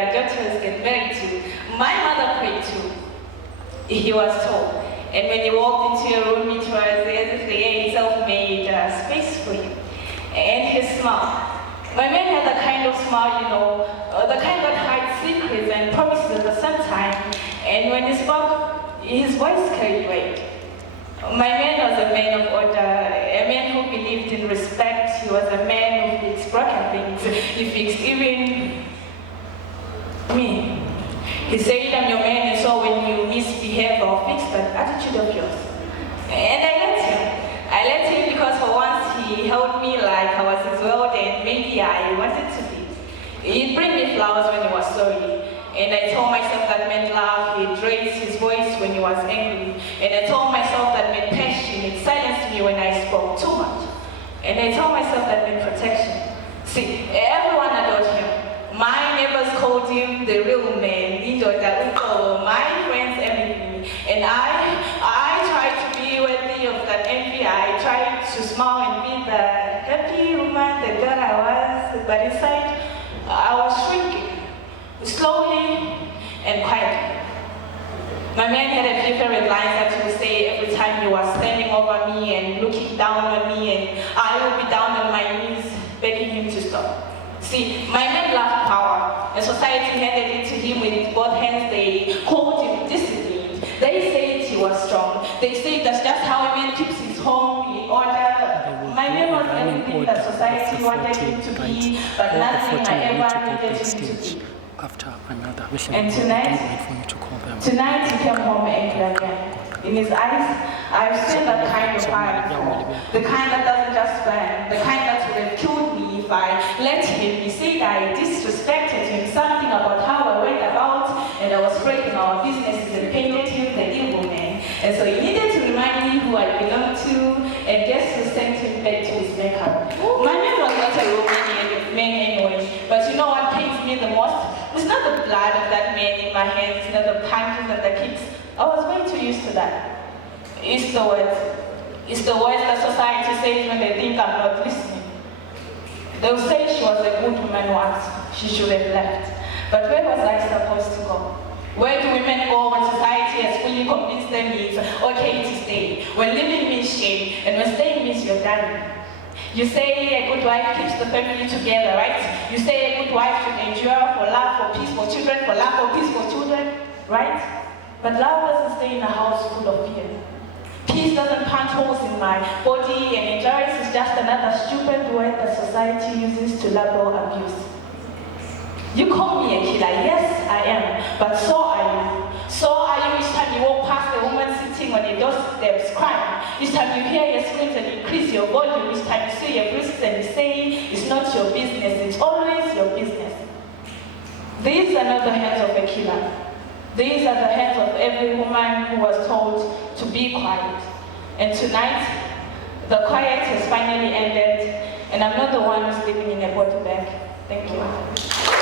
their daughters get married to. My mother prayed too, he was told. And when he walked into your room, it was as if the air itself made space for him. And his smile. My man had the kind of smile, the kind that hides secrets and promises at the same time. And when he spoke, his voice carried weight. My man was a man of order, a man who believed in respect. He was a man who fixed broken things. He fixed even me. He said, I'm your man, and so when you misbehave, I'll fix that attitude of yours. And I let him. I let him because for once he held me like I was his world and maybe I wanted to be. He'd bring me flowers when he was sorry. And I told myself that meant love. He'd raise his voice when he was angry. And I told myself that meant passion. It silenced me when I spoke too much. And I told myself that meant protection. See, everyone adored him. My neighbors called him the real man, my friends, everything. And I tried to be worthy of that envy. I tried to smile and be the happy woman, the girl I was, but inside, I was shrinking, slowly and quietly. My man had a few favorite lines that he would say every time he was standing over me and looking down on me, and I would be down on my knees begging him to stop. See, my man loved power, and society handed it to him with both hands. They called him disciplined. They said he was strong. They said that's just how a man keeps his home in order. My man was everything that society wanted him to be, but nothing I ever needed him to be. And tonight he came home angry again. In his eyes, I've seen that kind of fire before. The kind that doesn't just burn, the kind that would have killed me if I let him. He said I disrespected him, something about how I went about, and I was breaking our businesses and painted him the evil man. And so he needed to remind me who I belonged to, and guess who sent him back to his maker. My man was not a Romanian man anyway, but you know what pains me the most? It's not the blood of that man in my hands, it's not the punches and the kicks. I was way too used to that. It's the words. It's the words that society says when they think I'm not listening. They'll say she was a good woman once. She should have left. But where was I supposed to go? Where do women go when society has fully convinced them it's okay to stay? When living means shame, and when staying means you're dying. You say a good wife keeps the family together, right? You say a good wife should endure for love, for peace, for children, for love, for peace, for children, right? But love doesn't stay in a house full of fear. Peace doesn't punch holes in my body, and endurance is just another stupid word that society uses to label abuse. You call me a killer, yes I am, but so are you. So are you each time you walk past a woman sitting on a doorstep crying. Each time you hear your screams and increase your volume. Each time you see your bruises and you say it's not your business, it's always your business. These are not the hands of a killer. These are the hands of every woman who was told to be quiet. And tonight, the quiet has finally ended, and I'm not the one who's living in a body bag. Thank you.